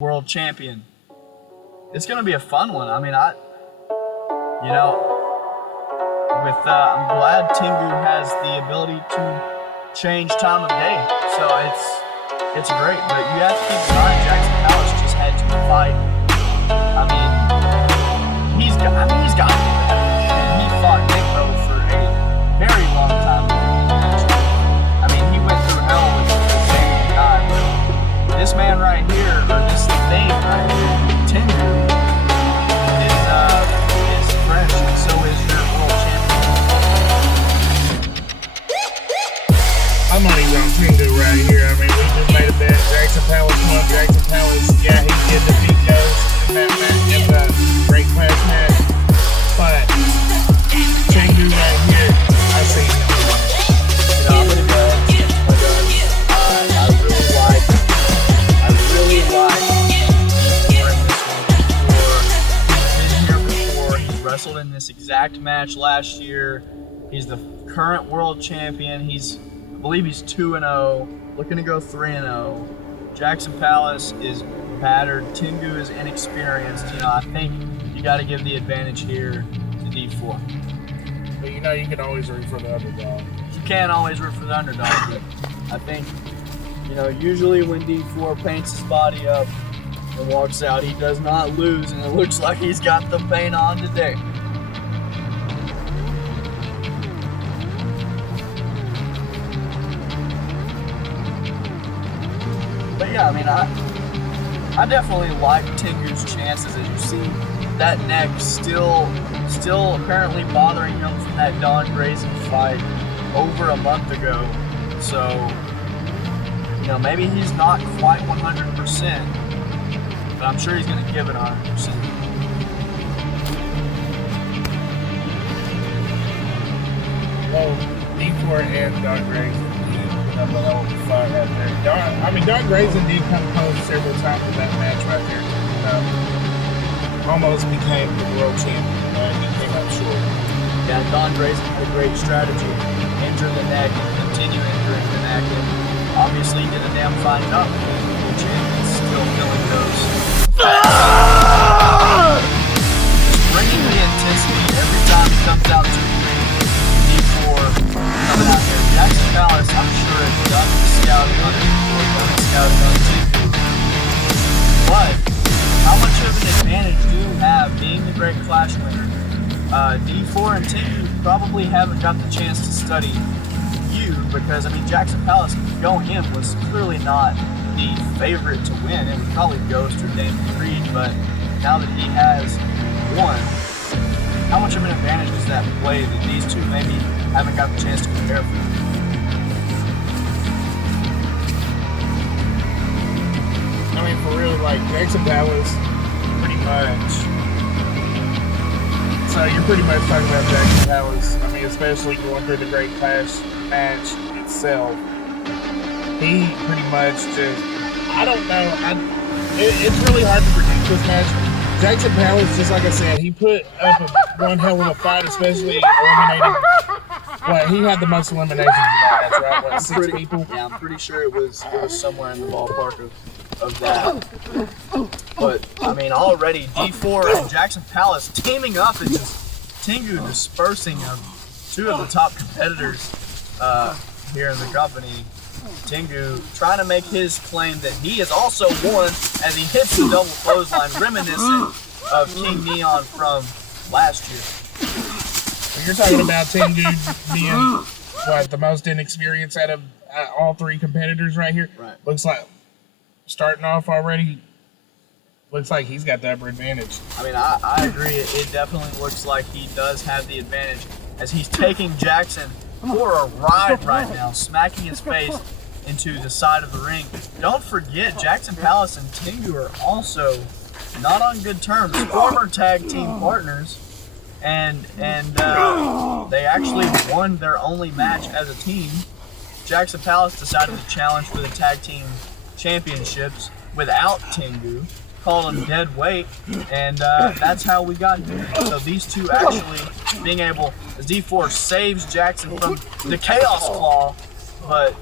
world champion. It's going to be a fun one. I mean, I'm glad Tengu has the ability to change time of day, so it's great. But you have to keep in mind, Jaxson Pallas just had to fight. I mean, he's got it. And he fought Tengu for a very long time. I mean, he went through hell with the same guy. This man right here, or this thing right here, Tengu, is French, and so is your world champion. I'm not even on Tengu right here. I mean, we just made a bet. Jaxson Pallas won. Jaxson Pallas, yeah, he did defeat Ghost in that match, in the great clash match. But Tengu right here, I see him. I'm gonna go ahead and skip my guns. I really like wearing this one before. He's been here before. He wrestled in this exact match last year. He's the current world champion. I believe he's 2-0, looking to go 3-0. Jaxson Pallas is battered. Tengu is inexperienced. I think you got to give the advantage here to D-4. But you can always root for the underdog. You can't always root for the underdog, but I think, usually when D-4 paints his body up and walks out, he does not lose, and it looks like he's got the paint on today. But yeah, I mean, I definitely like Tengu's chances. As you see, that neck still apparently bothering him from that Don Grayson fight over a month ago. So, maybe he's not quite 100%, but I'm sure he's going to give it 100%. Well, D-4 and Don Grayson have a hell of a fight right there. Don Grayson did come close several times in that match right there. Almost became the world champion, but he came up short. Yeah, Don Grayson had a great strategy. Injure the neck and continue injuring the neck. And obviously did a damn fine job. The champion's still feeling those. Just bringing the intensity every time he comes out to the ring. D4 coming out here. Jaxson Pallas, I'm sure, has done the scouting on D4, done the scouting on Tengu. But how much of an advantage do you have being the great Clash winner? D4 and Tengu probably haven't got the chance to study you because, Jaxson Pallas going in was clearly not the favorite to win. It was probably Ghost or Damon Creed, but now that he has won, how much of an advantage does that play that these two maybe haven't got the chance to prepare for? For real, Jaxson Pallas, pretty much. So you're pretty much talking about Jaxson Pallas. Especially going through the Great Clash match itself. He pretty much just, I don't know. It's really hard to predict this match. Jaxson Pallas, just like I said, he put up one hell of a fight, especially eliminating. He had the most eliminations in that match, right? 6 people? Yeah, I'm pretty sure it was somewhere in the ballpark of that. But already D4 and Jaxson Pallas teaming up and just Tengu dispersing two of the top competitors here in the company. Tengu trying to make his claim that he has also won as he hits the double clothesline, reminiscent of King Neon from last year. You're talking about Tengu being the most inexperienced out of all 3 competitors right here. Right. Looks like starting off already. Looks like he's got the upper advantage. I agree. It definitely looks like he does have the advantage as he's taking Jaxson for a ride right now, smacking his face into the side of the ring. Don't forget, Jaxson Pallas and Tengu are also not on good terms. Former tag team partners, and they actually won their only match as a team. Jaxson Pallas decided to challenge for the tag team championships without Tengu, called him dead weight, and that's how we got here. So these two actually being able, as D4 saves Jaxson from the Chaos Claw, but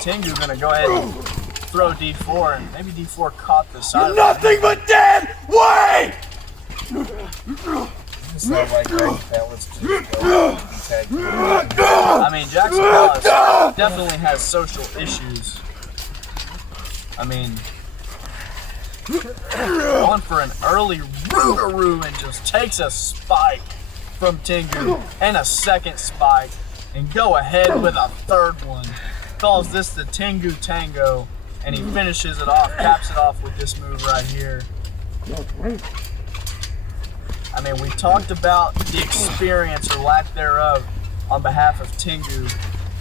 Tengu gonna go ahead and throw D4, and maybe D4 caught the side. Nothing but dead weight! It's not like Jaxson Pallas just I mean, Jaxson Pallas definitely has social issues. I mean, going for an early Rougarou and just takes a spike from Tengu and a second spike and go ahead with a third one. Calls this the Tengu Tango, and he finishes it off, caps it off with this move right here. I mean, we talked about the experience or lack thereof on behalf of Tengu,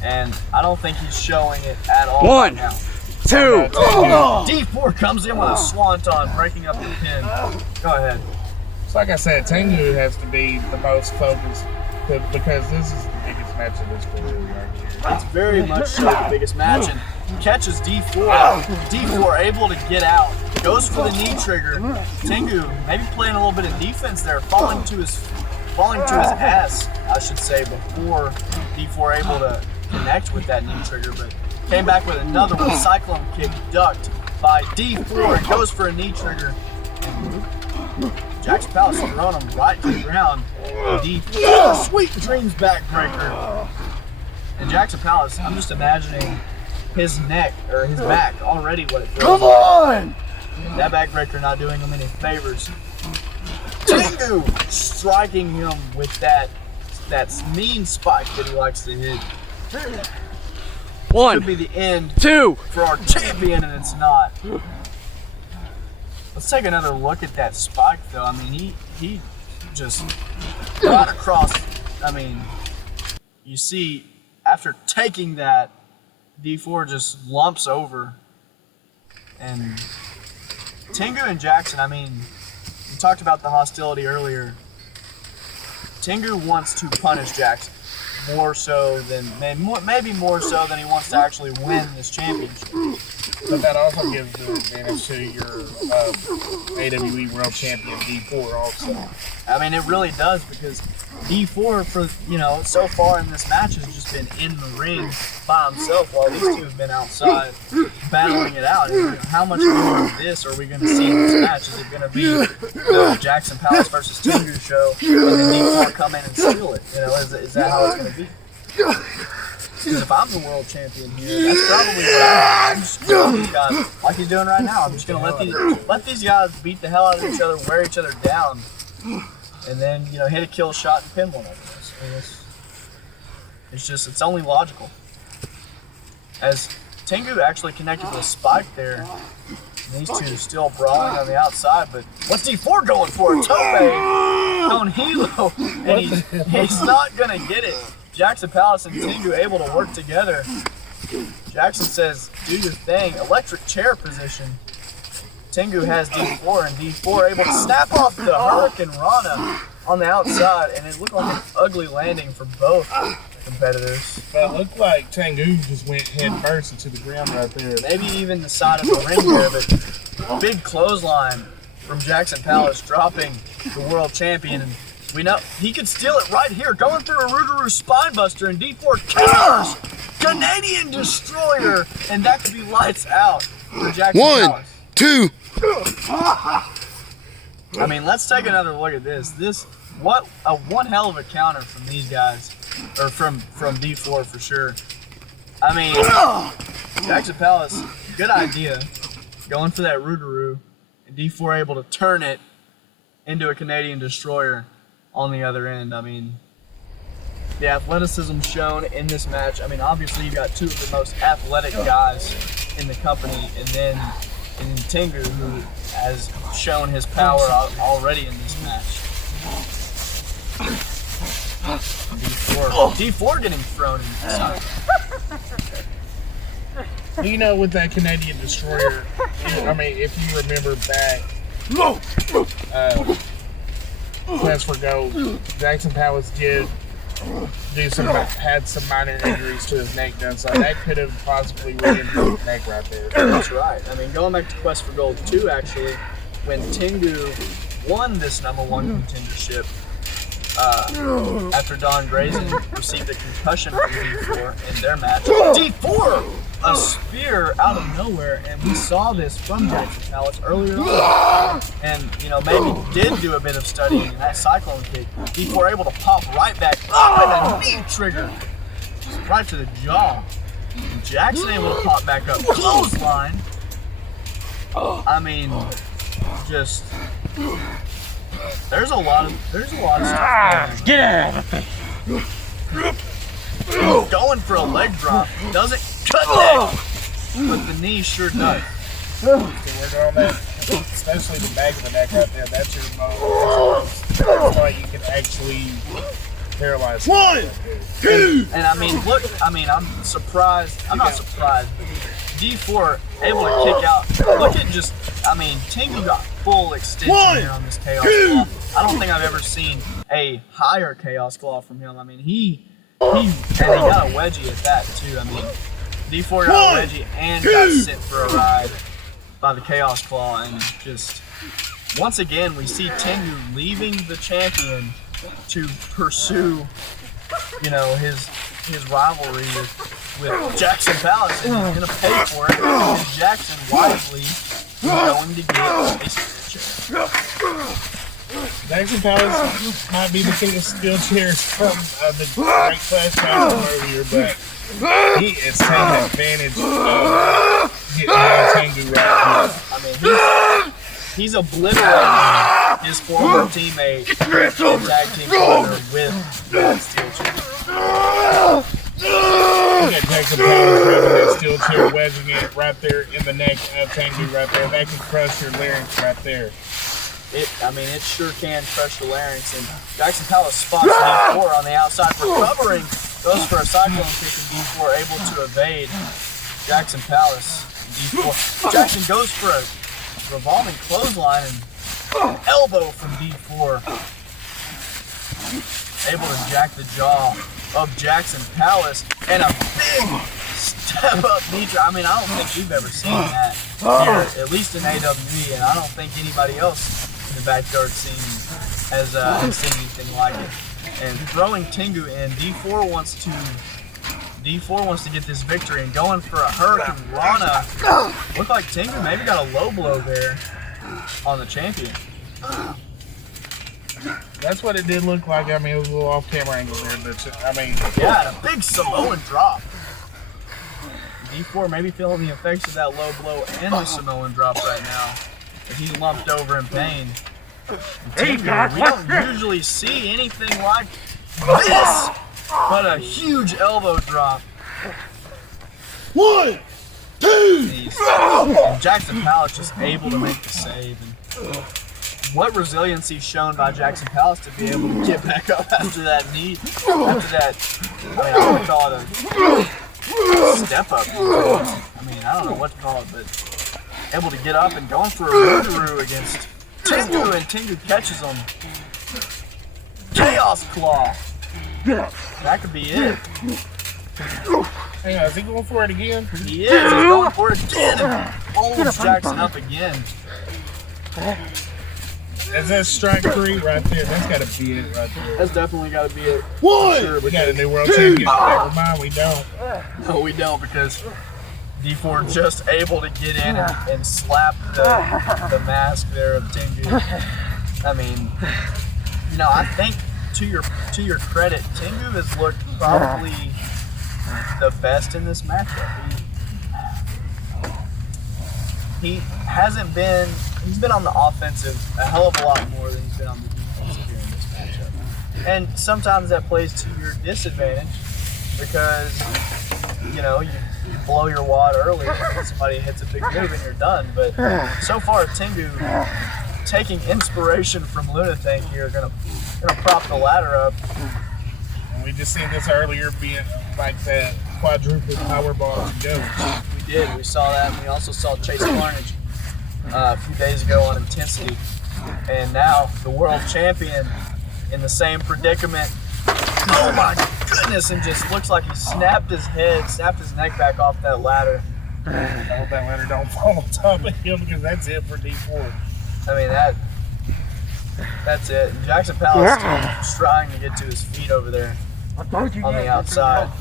and I don't think he's showing it at all right now. 2. D4 comes in with a swanton, breaking up the pin. Go ahead. So like I said, Tengu has to be the most focused because this is the biggest match of his career right here. It's very much so the biggest match, and catches D4. D4 able to get out, goes for the knee trigger. Tengu maybe playing a little bit of defense there, falling to his ass, I should say, before D4 able to connect with that knee trigger, but came back with another one. Cyclone kick ducked by D4 and goes for a knee trigger. Jaxson Pallas throwing him right to the ground. D4, sweet dreams backbreaker. And Jaxson Pallas, I'm just imagining his neck or his back already what it feels. Come on! That backbreaker not doing him any favors. Tengu striking him with that mean spike that he likes to hit. 1, Could be the end 2. for our champion, and it's not. Let's take another look at that spike, though. I mean, he just got across. I mean, you see, after taking that, D4 just lumps over. And Tengu and Jaxson, I mean, we talked about the hostility earlier. Tengu wants to punish Jaxson more so than, maybe more so than he wants to actually win this championship. But that also gives the advantage to your AWE World Champion D4 also. I mean, it really does, because D4 for, so far in this match has just been in the ring by himself while these two have been outside battling it out. And, how much more of this are we going to see in this match? Is it going to be the Jaxson Pallas versus Tengu show and then D4 come in and steal it? Is that how it's going to be? Because if I'm the world champion here, that's probably what I'm just going to these guys, like he's doing right now. I'm just going to let these guys beat the hell out of each other, wear each other down, and then, hit a kill shot and pin one of us. I mean, it's only logical. As Tengu actually connected with a spike there, and these two still brawling on the outside, but what's D4 going for? A tope on Hilo, and he's not going to get it. Jaxson Pallas and Tengu able to work together. Jaxson says, do your thing. Electric chair position. Tengu has D4, and D4 able to snap off the Hurricane Rana on the outside, and it looked like an ugly landing for both competitors. But it looked like Tengu just went head first into the ground right there. Maybe even the side of the ring there, but big clothesline from Jaxson Pallas, dropping the world champion. And we know he could steal it right here, going through a Rougarou spinebuster, and D4 counters Canadian Destroyer, and that could be lights out for Jaxson Pallas. 1, 2. I mean, let's take another look at this. What a one hell of a counter from these guys, or from D4 for sure. I mean, Jaxson Pallas, good idea, going for that Rougarou, and D4 able to turn it into a Canadian Destroyer on the other end. I mean, the athleticism shown in this match. I mean, obviously you got two of the most athletic guys in the company, and then Tengu, who has shown his power already in this match. D4 getting thrown in the side. With that Canadian Destroyer, I mean, if you remember back, Quest for Gold, Jaxson Pallas had some minor injuries to his neck done, so that could have possibly ruined his neck right there. That's right. I mean, going back to Quest for Gold 2, actually, when Tengu won this #1 contendership, after Don Grayson received a concussion from D4 in their match, D4 a spear out of nowhere, and we saw this from Jaxson Pallas earlier on. And, you know, maybe did do a bit of studying in that cyclone kick. D-4 able to pop right back up and a knee trigger. Just right to the jaw. And Jaxson able to pop back up. Clothesline. I mean, just there's a lot of stuff going on. Going for a leg drop. Doesn't cut that. But the knee sure does. So we're going on that, especially the back of the neck right there. That's your most. That's why you can actually paralyze. 1, 2. And I mean, look, I'm surprised. I'm not surprised, but D-4 able to kick out. Look at just, Tengu got full extension here on this Chaos Claw. I don't think I've ever seen a higher Chaos Claw from him. I mean, he got a wedgie at that too. I mean, D-4 got a wedgie and got sent for a ride by the Chaos Claw, and just once again we see Tengu leaving the champion to pursue, you know, his rivalry with Jaxson Pallas, and he's gonna pay for it. And Jaxson wisely is going to get a steel chair. Jaxson Pallas might be the king of steel chairs from the great clash match from earlier, but he is taking advantage of getting on Tengu right now. I mean, he's obliterating his former teammate and tag team partner with that steel chair. Look at Jaxson Pallas grabbing that steel chair, wedging it right there in the neck of Tengu right there. That can crush your larynx right there. It sure can crush the larynx. And Jaxson Pallas spots D-4 on the outside, recovering, goes for a cyclone kick, and D-4 able to evade Jaxson Pallas. D-4. Jaxson goes for a revolving clothesline and elbow from D-4. Able to jack the jaw of Jaxson Pallas, and a big step up knee drop. I mean, I don't think we've ever seen that here, at least in AWE, and I don't think anybody else in the backyard scene has seen anything like it. And throwing Tengu in, D4 wants to get this victory, and going for a Hurricane Rana. Looked like Tengu maybe got a low blow there on the champion. That's what it did look like. I mean, it was a little off camera angle there, but Yeah, and a big Samoan drop. D4 maybe feeling the effects of that low blow and the Samoan drop right now. But he's lumped over in pain. And Tengu, we don't usually see anything like this, but a huge elbow drop. 1, 2. And Jaxson Pallas just able to make the save. And what resiliency shown by Jaxson Pallas to be able to get back up after that knee, after that, I would call it a step up. I don't know what to call it, but able to get up and going for a roo-roo against Tengu, and Tengu catches him. Chaos Claw. That could be it. hang on, is he going for it again? He is. He's going for it again. And holds Jaxson up again. Is that strike 3 right there? That's got to be it right there. That's definitely got to be it. One. We got a new world champion. Never mind, we don't. No, we don't, because D4 just able to get in and slap the mask there of Tengu. I mean, you know, I think to your credit, Tengu has looked probably the best in this matchup. He hasn't been. He's been on the offensive a hell of a lot more than he's been on the defensive here in this matchup. And sometimes that plays to your disadvantage because, you know, you blow your wad early and somebody hits a big move and you're done. But so far, Tengu, taking inspiration from Lunatank here, gonna prop the ladder up. And we just seen this earlier being like that quadruple power bomb to go. We did. We saw that. And we also saw Chase Carnage a few days ago on Intensity. And now the world champion in the same predicament. Oh my goodness, and just looks like he snapped his neck back off that ladder. I hope that ladder don't fall on top of him because that's it for D4. I mean, that's it. And Jaxson Pallas still trying to get to his feet over there on the outside.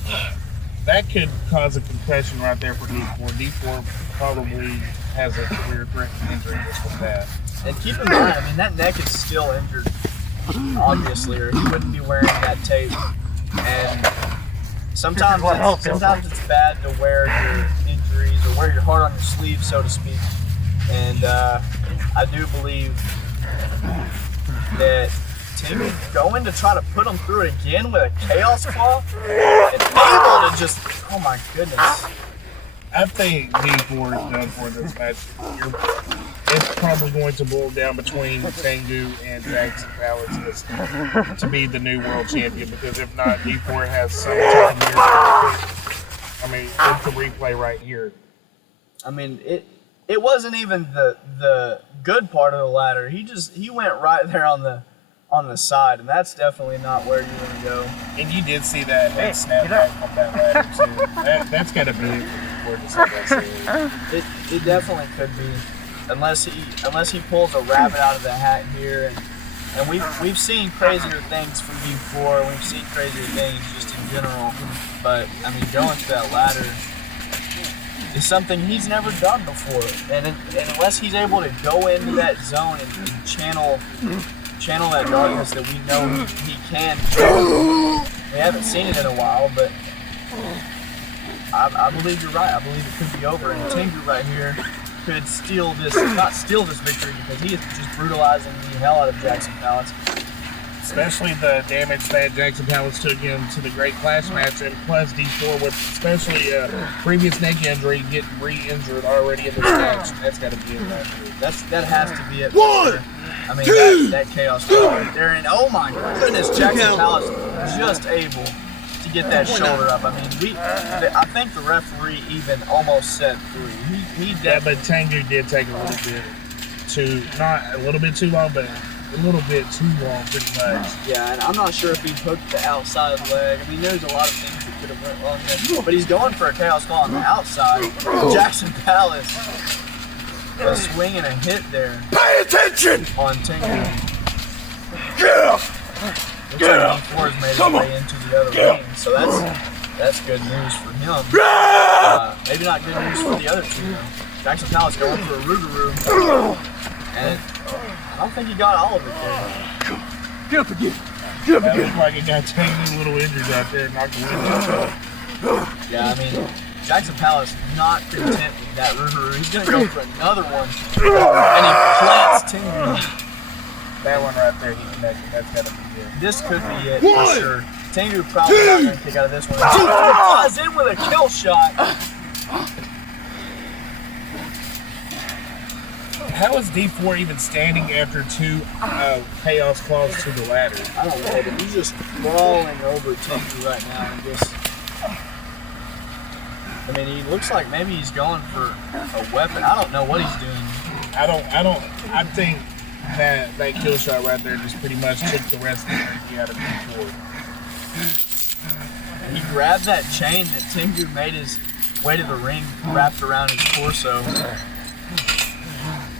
That could cause a concussion right there for D4. D4 probably has a career-threatening injury just with that. And keep in mind, I mean, that neck is still injured, obviously, or he wouldn't be wearing that tape. And sometimes it's bad to wear your injuries or wear your heart on your sleeve, so to speak. And I do believe that Tengu going to try to put him through it again with a Chaos Claw and able to just, oh my goodness. I think D4 is done for this match. It's probably going to boil down between Tengu and Jaxson Pallas to be the new world champion, because if not, D4 has so much of a I mean, it's a replay right here. I mean, it wasn't even the good part of the ladder. He went right there on the side, and that's definitely not where you want to go. And you did see that snap back on that ladder too. That's got to be it for D4 to say that. It definitely could be, unless he pulls a rabbit out of the hat here, and we've seen crazier things from D4. We've seen crazier things just in general, but I mean, going to that ladder is something he's never done before, and unless he's able to go into that zone and channel that darkness that we know he can. We haven't seen it in a while, but I believe you're right. I believe it could be over, and Tengu right here could not steal this victory, because he is just brutalizing the hell out of Jaxson Pallas. Especially the damage that Jaxson Pallas took into the Great Clash match, and plus D4 with especially a previous neck injury getting re-injured already in this match. That's got to be it right here. That has to be it. One, I mean, that Chaos right there, and oh my goodness, Jaxson Pallas just able to get that shoulder up. I mean, I think the referee even almost said 3. Yeah, but Tengu did take a little bit not a little bit too long, but a little bit too long, pretty much. Yeah, and I'm not sure if he hooked the outside leg. I mean, there's a lot of things that could have went wrong there, but he's going for a Chaos Claw on the outside. Jaxson Pallas swinging a hit there. Pay attention! On Tengu. Yeah! Looks like D4 has made his way into the other ring, so that's good news for him. Maybe not good news for the other two. Jaxson Pallas going for a Rougarou, and I don't think he got all of it there. Get up again! Get up That again! looked like it got Tengu a little injured out there, knocked the wind out. Yeah, I mean, Jaxson Pallas not content with that Rougarou. He's going to go for another one, and he plants Tengu. That one right there, he connected. That's got to be it. This could be it for sure. Tengu probably not going to kick out of this one. D4 flies in with a kill shot. How is D4 even standing after 2 Chaos Claws to the ladder? I don't know, but he's just crawling over Tengu right now and just... I mean, he looks like maybe he's going for a weapon. I don't know what he's doing. I think that kill shot right there just pretty much took the rest of the energy out of D4. He grabbed that chain that Tengu made his way to the ring, wrapped around his torso.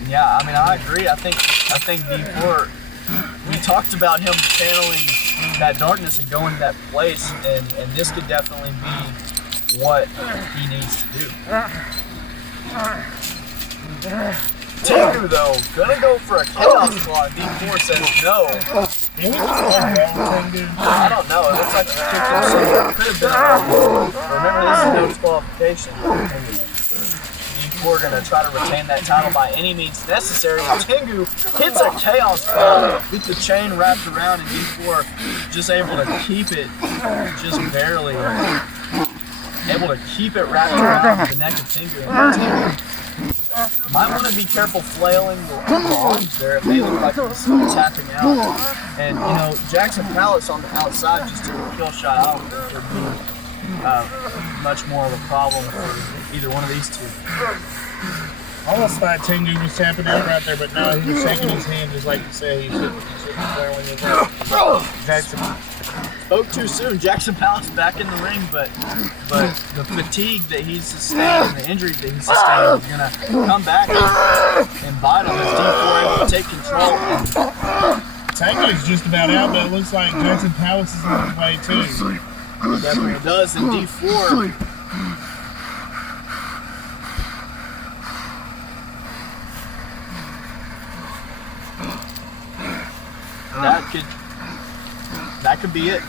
Yeah, I mean, I agree. I think D4, we talked about him channeling that darkness and going to that place, and this could definitely be what he needs to do. Tengu, though, gonna go for a Chaos Claw. D4 says no. I don't know. It looks like he kicked him somewhere. It could have been a remember, this is no disqualification. D4 gonna try to retain that title by any means necessary. And Tengu hits a Chaos Claw with the chain wrapped around, and D4 just able to keep it, just barely able to keep it wrapped around the neck of Tengu. And Tengu might want to be careful flailing the arms there if they look like he's tapping out. And, you know, Jaxson Pallas on the outside just took a kill shot. I don't think there'd be much more of a problem for either one of these two. Almost thought Tengu was tapping out right there, but no, he was shaking his hand just like you said. He shouldn't be flailing his arms. Jaxson Spoke too soon. Jaxson Pallas back in the ring, but the fatigue that he's sustained and the injury that he's sustained is gonna come back and bite him as D4 able to take control. Tengu's just about out, but it looks like Jaxson Pallas is on his way too. Definitely does in D4. That could be it.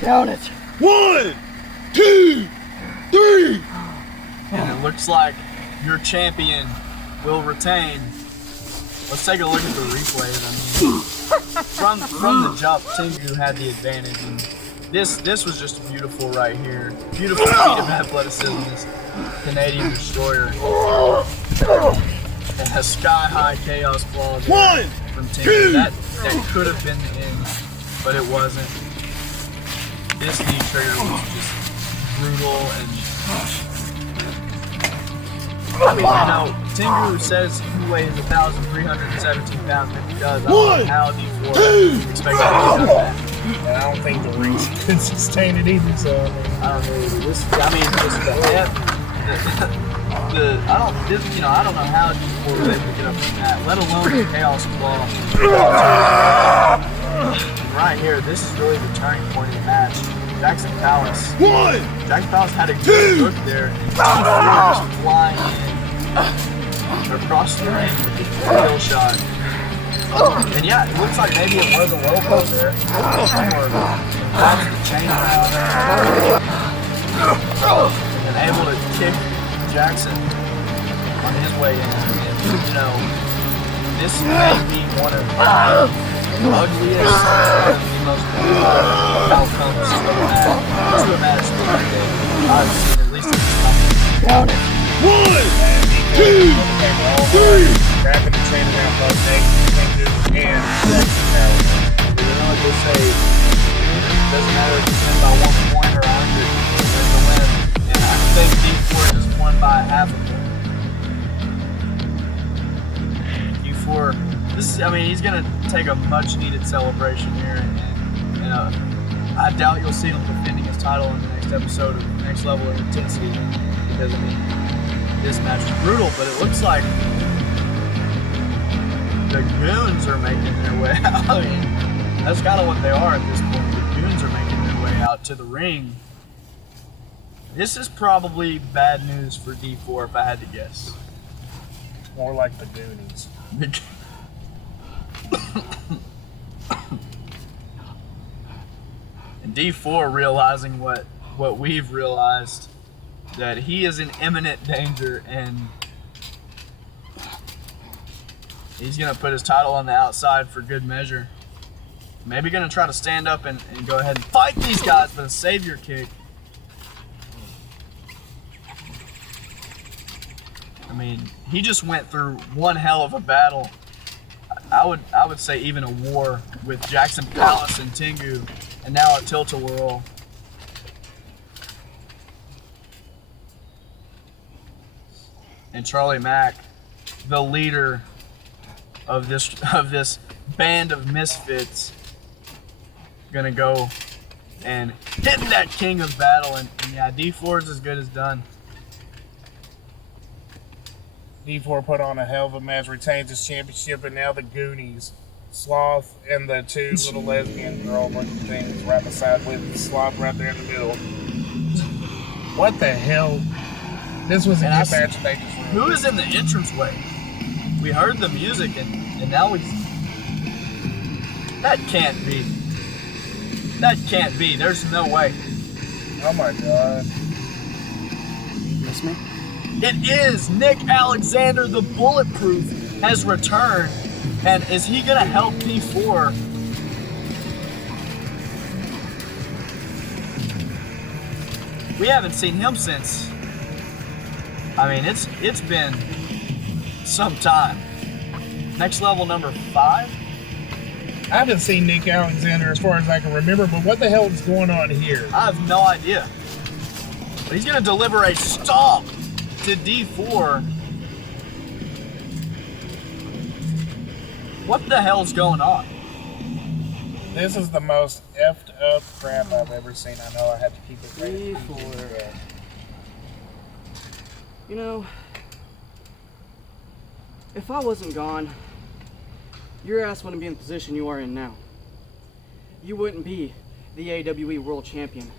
Count it. 1, 2, 3. And it looks like your champion will retain. Let's take a look at the replays. I mean, from the jump, Tengu had the advantage. And this was just beautiful right here. Beautiful feat of athleticism. This Canadian destroyer. And a sky-high chaos claw there from Tengu. That could have been the end, but it wasn't. This knee trigger was just brutal and I mean, you know, Tengu says he weighs 1,317 pounds, and he does. I don't know how D4 expected to do that. And I don't think the ring could sustain it either, so I don't know. Just the hip. I don't know how D4 was able to get up from that, let alone the Chaos Claw. And right here, this is really the turning point of the match. Jaxson Pallas. Jaxson Pallas had a good look there, and D4 just flying in across the ring with the kill shot. And yeah, it looks like maybe it was a low post there. Or that's the chain around. And able to kick Jaxson on his way in. And, you know, this may be one of the ugliest, the most outcomes to a match that I've seen, at least in this company. Count it. 1, 2, 3. wrapping the chain around both necks, Tengu and Jaxson Pallas. You know, just say it doesn't matter if you win by 1 point or 100, there's the win. And I think D4 just won by half a point. D4, this is, I mean, he's gonna take a much needed celebration here, and I doubt you'll see him defending his title in the next episode of Next Level of Intensity, because I mean, this match was brutal, but it looks like the goons are making their way out. I mean, that's kind of what they are at this point. The goons are making their way out to the ring. This is probably bad news for D4 if I had to guess. More like the Goonies. And D4 realizing what we've realized, that he is in imminent danger, and he's gonna put his title on the outside for good measure. Maybe gonna try to stand up and go ahead and fight these guys with a savior kick. I mean, he just went through one hell of a battle. I would say even a war with Jaxson Pallas and Tengu, and now a tilt-a-whirl. And Charlie Mack, the leader of this band of misfits, gonna go and hit that king of battle, and yeah, D4 is as good as done. D4 put on a hell of a match, retains his championship, and now the Goonies, Sloth and the two little lesbian girl-looking things right beside with Sloth right there in the middle. What the hell? This was a good match. They just who is in the entranceway? We heard the music, and now we. That can't be. That can't be. There's no way. Oh my god. You miss me? It is Nick Alexander, the Bulletproof, has returned, and is he gonna help D4? We haven't seen him since. I mean, it's been some time. Next Level number 5. I haven't seen Nick Alexander as far as I can remember, but what the hell is going on here? I have no idea. But he's gonna deliver a stomp to D4. What the hell's going on? This is the most effed up crap I've ever seen. I know I have to keep it rated. D4. You know, if I wasn't gone, your ass wouldn't be in the position you are in now. you wouldn't be the AWE World Champion.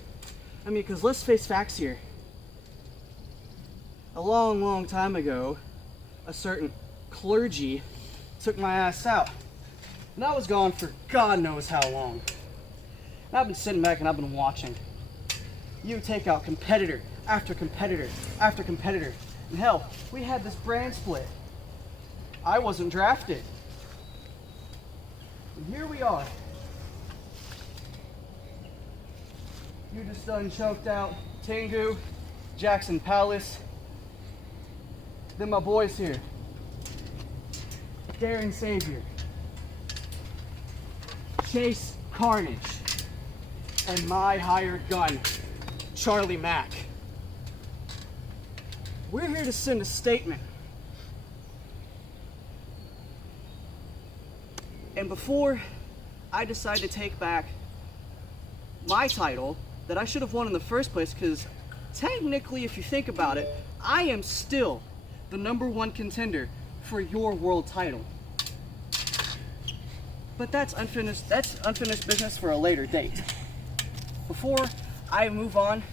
I mean, because let's face facts here. A long, long time ago, a certain clergy took my ass out. And I was gone for God knows how long. And I've been sitting back and I've been watching. You take out competitor after competitor after competitor. And hell, we had this brand split. I wasn't drafted. And here we are. You just done choked out Tengu, Jaxson Pallas. Then my boys here. Daring Savior. Chase Carnage. And my hired gun, Charlie Mack. We're here to send a statement. And before I decide to take back my title that I should have won in the first place, because technically, if you think about it, I am still the #1 contender for your world title. But that's unfinished business for a later date. Before I move on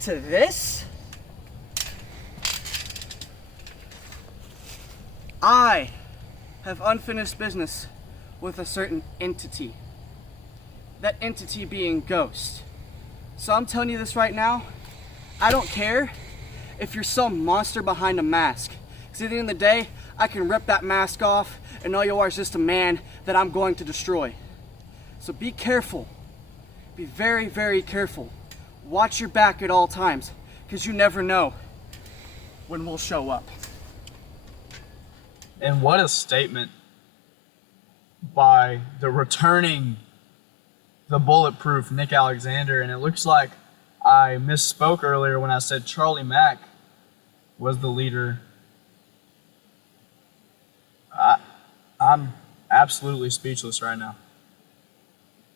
to this, I have unfinished business with a certain entity. That entity being Ghost. So I'm telling you this right now, I don't care if you're some monster behind a mask. Because at the end of the day, I can rip that mask off and all you are is just a man that I'm going to destroy. So be careful. Be very, very careful. Watch your back at all times, because you never know when we'll show up. And what a statement by the returning, the bulletproof Nick Alexander. And it looks like I misspoke earlier when I said Charlie Mack was the leader. I'm absolutely speechless right now.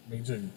Me too.